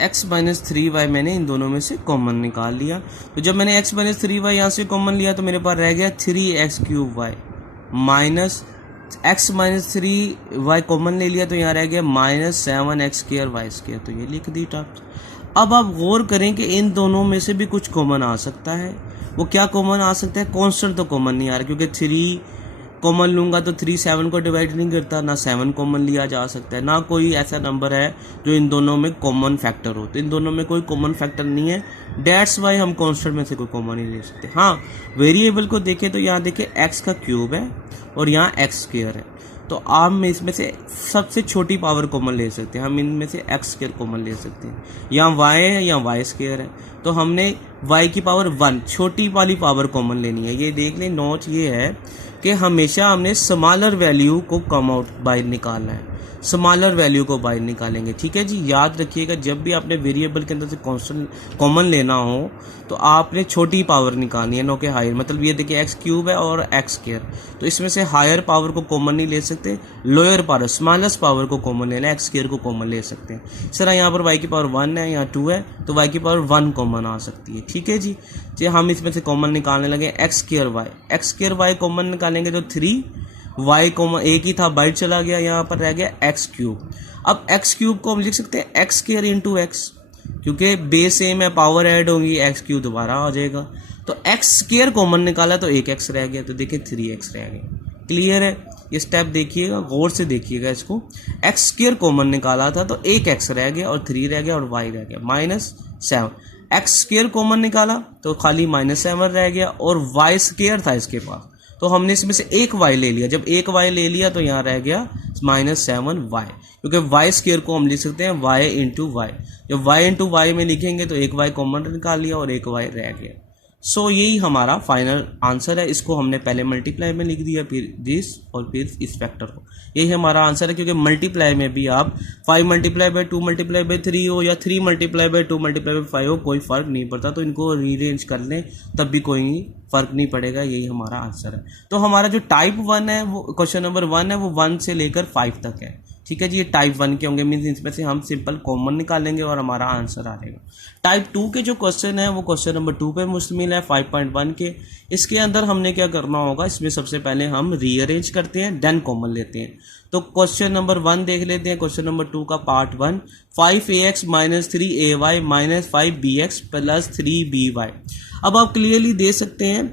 X minus three Y मैंने इन दोनों में से कॉमन निकाल लिया। तो जब मैंने एक्स माइनस थ्री वाई यहाँ से कॉमन लिया तो मेरे पास रह गया three x cube y minus x minus three y common ले लिया तो यहाँ रह गया minus seven x square y square. तो ये लिख दी टर्म्स। अब आप गौर करें कि इन दोनों में से भी कुछ कॉमन आ सकता है। वो क्या कॉमन आ सकता है? कांस्टेंट तो कॉमन नहीं आ रहा, क्योंकि थ्री कॉमन लूँगा तो थ्री सेवन को डिवाइड नहीं करता, ना सेवन कॉमन लिया जा सकता है, ना कोई ऐसा नंबर है जो इन दोनों में कॉमन फैक्टर हो। तो इन दोनों में कोई कॉमन फैक्टर नहीं है, डेट्स वाई हम कांस्टेंट में से कोई कॉमन नहीं ले सकते। हाँ, वेरिएबल को देखें तो यहाँ देखें एक्स का क्यूब है और यहाँ एक्स स्क्वायर है, तो आप में इसमें से सबसे छोटी पावर कॉमन ले सकते हैं। हम इनमें से एक्स स्क्वायर कॉमन ले सकते हैं। यहाँ वाई है, यहाँ वाई स्क्वायर है, तो हमने वाई की पावर वन छोटी वाली पावर कॉमन लेनी है। ये देख लें, नोट ये है कि हमेशा हमने स्मॉलर वैल्यू को कम आउट बाहर निकालना है, स्मॉलर वैल्यू को बाहर निकालेंगे। ठीक है जी, याद रखिएगा जब भी आपने वेरिएबल के अंदर से कांस्टेंट कॉमन लेना हो तो आपने छोटी पावर निकालनी है, नो कि हायर। मतलब ये देखिए एक्स क्यूब है और एक्स स्क्वायर, तो इसमें से हायर पावर को कॉमन नहीं ले सकते, लोअर पावर स्मॉलेस्ट पावर को कॉमन लेना है, एक्स स्क्वायर को कॉमन ले सकते हैं। इस तरह यहाँ पर वाई की पावर वन है, यहाँ टू है, तो वाई की पावर वन कॉमन आ सकती है। ठीक है जी, हम इसमें से कॉमन निकालने लगे एक्स स्क्वायर वाई कॉमन निकालेंगे तो थ्री वाई कॉमन एक ही था, बाइट चला गया, यहाँ पर रह गया एक्स क्यूब। अब एक्स क्यूब को हम लिख सकते हैं एक्स स्क्वायर इंटू एक्स, क्योंकि बेस सेम है, पावर ऐड होगी, एक्स क्यूब दोबारा आ जाएगा। तो एक्स स्क्वायर कॉमन निकाला तो एक एक्स रह गया, तो देखिए थ्री एक्स रह गया। क्लियर है? ये स्टेप देखिएगा, गौर से देखिएगा इसको। एक्स स्क्वायर कॉमन निकाला था तो एक एक्स रह गया और थ्री रह गया और वाई रह गया minus seven. X square common निकाला तो खाली माइनस सेवन रह गया और वाई स्क्वायर था इसके पास, तो हमने इसमें से एक y ले लिया। जब एक y ले लिया तो यहाँ रह गया माइनस सेवन वाई, क्योंकि y स्क्वायर को हम लिख सकते हैं y इंटू वाई। जब y इंटू वाई में लिखेंगे तो एक y कॉमन निकाल लिया और एक y रह गया। सो यही हमारा फाइनल आंसर है। इसको हमने पहले मल्टीप्लाई में लिख दिया, फिर दिस और फिर इस फैक्टर को। यही हमारा आंसर है, क्योंकि मल्टीप्लाई में भी आप 5 मल्टीप्लाई बाई 2 मल्टीप्लाई बाई 3 हो या 3 मल्टीप्लाई बाई 2 मल्टीप्लाई बाई 5 हो, कोई फ़र्क नहीं पड़ता। तो इनको रीअरेंज कर लें तब भी कोई फ़र्क नहीं पड़ेगा। यही हमारा आंसर है। तो हमारा जो टाइप 1 है, वो क्वेश्चन नंबर 1 है, वो 1 से लेकर 5 तक है। ठीक है जी, ये टाइप 1 के होंगे, मीन्स इसमें से हम सिंपल कॉमन निकालेंगे और हमारा आंसर आ जाएगा। टाइप 2 के जो क्वेश्चन है वो क्वेश्चन नंबर 2 पे मुश्तमिल है, 5.1 के। इसके अंदर हमने क्या करना होगा, इसमें सबसे पहले हम रीअरेंज करते हैं, देन कॉमन लेते हैं। तो क्वेश्चन नंबर 1 देख लेते हैं। क्वेश्चन नंबर 2 का part 1, 5ax minus 3ay minus 5bx plus 3by। अब आप क्लियरली दे सकते हैं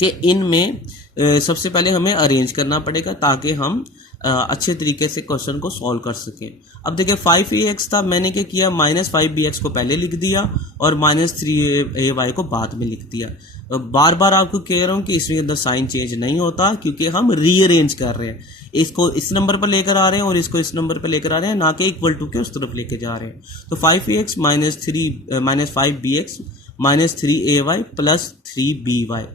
कि इनमें सबसे पहले हमें अरेंज करना पड़ेगा ताकि हम अच्छे तरीके से क्वेश्चन को सॉल्व कर सकें। अब देखिए 5ax था, मैंने क्या किया, माइनस 5bx को पहले लिख दिया और माइनस 3ay को बाद में लिख दिया। बार बार आपको कह रहा हूँ कि इसमें अंदर साइन चेंज नहीं होता, क्योंकि हम रीअरेंज कर रहे हैं। इसको इस नंबर पर लेकर आ रहे हैं और इसको इस नंबर पर लेकर आ रहे हैं, ना कि इक्वल टू के उस तरफ लेके जा रहे हैं। तो 5ax minus 5bx minus 3ay plus 3by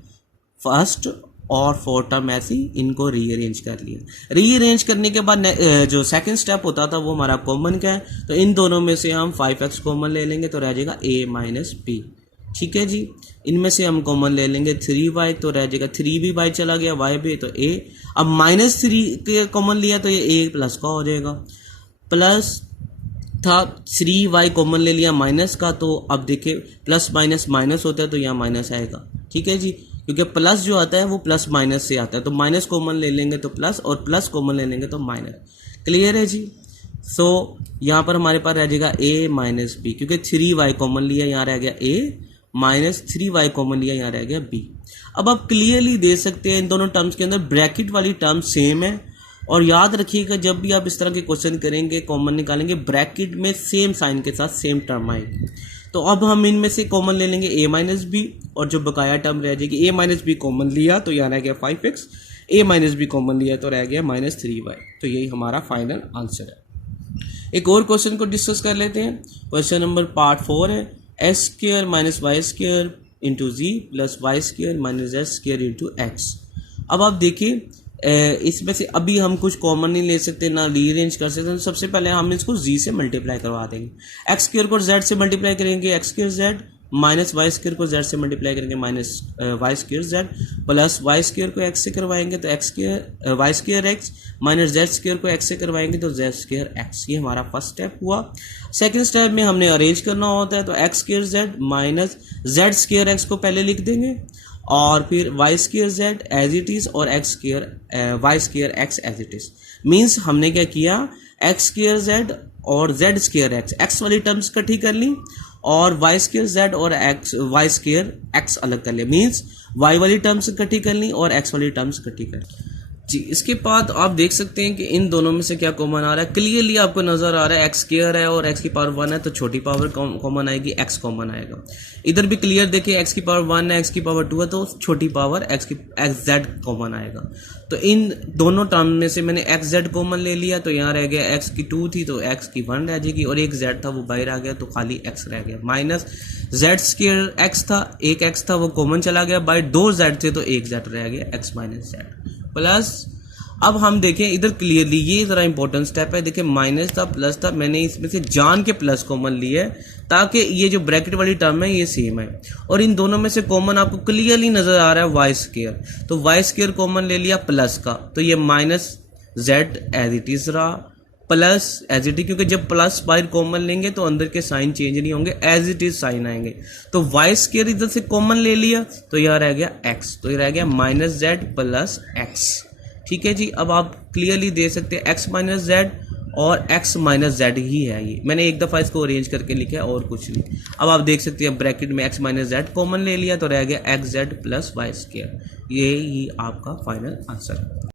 first और फोर्थ टर्म ऐसी इनको रीअरेंज कर लिया। रीअरेंज करने के बाद जो सेकंड स्टेप होता था वो हमारा कॉमन का है, तो इन दोनों में से हम 5x कॉमन ले लेंगे तो रह जाएगा a माइनस b। ठीक है जी, इनमें से हम कॉमन ले लेंगे 3y, तो रह जाएगा 3by चला गया, y भी तो a। अब माइनस 3 के कॉमन लिया तो ये a प्लस का हो जाएगा, प्लस था 3y कॉमन ले लिया माइनस का, तो अब देखिए प्लस माइनस माइनस होता है तो यहाँ माइनस आएगा। ठीक है जी, क्योंकि प्लस जो आता है वो प्लस माइनस से आता है, तो माइनस कॉमन ले लेंगे तो प्लस और प्लस कॉमन ले लेंगे तो माइनस। क्लियर है जी? सो यहाँ पर हमारे पास रह जाएगा a माइनस बी, क्योंकि 3y कॉमन लिया, यहाँ रह गया a माइनस 3y कॉमन लिया, यहाँ रह गया b। अब आप क्लियरली दे सकते हैं इन दोनों टर्म्स के अंदर ब्रैकेट वाली टर्म सेम है। और याद रखिएगा जब भी आप इस तरह के क्वेश्चन करेंगे, कॉमन निकालेंगे, ब्रैकेट में सेम साइन के साथ सेम टर्म आएगी। तो अब हम इनमें से कॉमन ले लेंगे a माइनस बी, और जो बकाया टर्म रह जाएगी, a माइनस बी कॉमन लिया तो यहाँ रह गया 5x, a minus B common लिया तो रह गया माइनस 3y। तो यही हमारा फाइनल आंसर है। एक और क्वेश्चन को डिस्कस कर लेते हैं। क्वेश्चन नंबर पार्ट 4 है, x square minus y square into g plus y square minus x square into x. अब आप देखिए इसमें से अभी हम कुछ कॉमन नहीं ले सकते, ना रीअरेंज कर सकते। तो सबसे पहले हम इसको z से मल्टीप्लाई करवा देंगे। एक्स स्क्वायर को z से मल्टीप्लाई करेंगे, x square z minus Y square को जेड से मल्टीप्लाई करेंगे minus Y square Z, plus Y square को एक्स से करवाएंगे तो x square y square x, minus Z square को एक्स से करवाएंगे तो जेड स्क्र एक्स। ये हमारा फर्स्ट स्टेप हुआ। सेकंड स्टेप में हमने अरेंज करना होता है, तो x square Z minus Z square x को पहले लिख देंगे और फिर y square z as it is और x square y square x as it is. Means हमने क्या किया, एक्स स्क्र जेड और जेड स्क्र एक्स, एक्स वाली टर्म्स इकट्ठी कर ली और वाई स्क्र जेड और एक्स वाई स्क्र एक्स अलग कर लिया। मीन्स वाई वाली टर्म्स इकट्ठी कर ली और एक्स वाली टर्म्स इकट्ठी कर ली जी। इसके बाद आप देख सकते हैं कि इन दोनों में से क्या कॉमन आ रहा है। क्लियरली आपको नजर आ रहा है एक्स स्क्वायर है और एक्स की पावर 1 है तो छोटी पावर कॉमन आएगी, एक्स कॉमन आएगा। इधर भी क्लियर देखिए एक्स की पावर 1 है, एक्स की पावर 2 है तो छोटी पावर एक्स जेड कॉमन आएगा। तो इन दोनों टर्म में से मैंने एक्स जेड कॉमन ले लिया, तो यहाँ रह गया एक्स की 2 थी तो एक्स की 1 रह जाएगी और एक जेड था वो बाहर आ गया तो खाली एक्स रह गया। माइनस जेड स्क्वायर एक्स था, एक एक्स था वो कॉमन चला गया, बाय 2 जेड थे तो एक जेड रह गया, एक्स माइनस जेड प्लस। अब हम देखें इधर क्लियरली ये जरा इंपॉर्टेंट स्टेप है, देखिए माइनस था प्लस था, मैंने इसमें से जान के प्लस कॉमन लिया है ताकि ये जो ब्रैकेट वाली टर्म है ये सेम है। और इन दोनों में से कॉमन आपको क्लियरली नजर आ रहा है वाई स्क्वायर, तो वाई स्क्वायर कॉमन ले लिया प्लस का, तो ये minus z as it is रहा प्लस एज इट इज, क्योंकि जब प्लस बाहर कॉमन लेंगे तो अंदर के साइन चेंज नहीं होंगे, एज इट इज साइन आएंगे। तो वाई स्क्वायर इधर से कॉमन ले लिया तो यह रह गया एक्स, तो ये रह गया माइनस जेड प्लस एक्स। ठीक है जी, अब आप क्लियरली देख सकते हैं एक्स माइनस जेड और एक्स माइनस जेड ही है। ये मैंने एक दफ़ा इसको अरेंज करके लिखा है और कुछ नहीं। अब आप देख सकते हैं ब्रैकेट में एक्स माइनस जेड कॉमन ले लिया तो रह गया x z plus y square. ये ही आपका फाइनल आंसर है।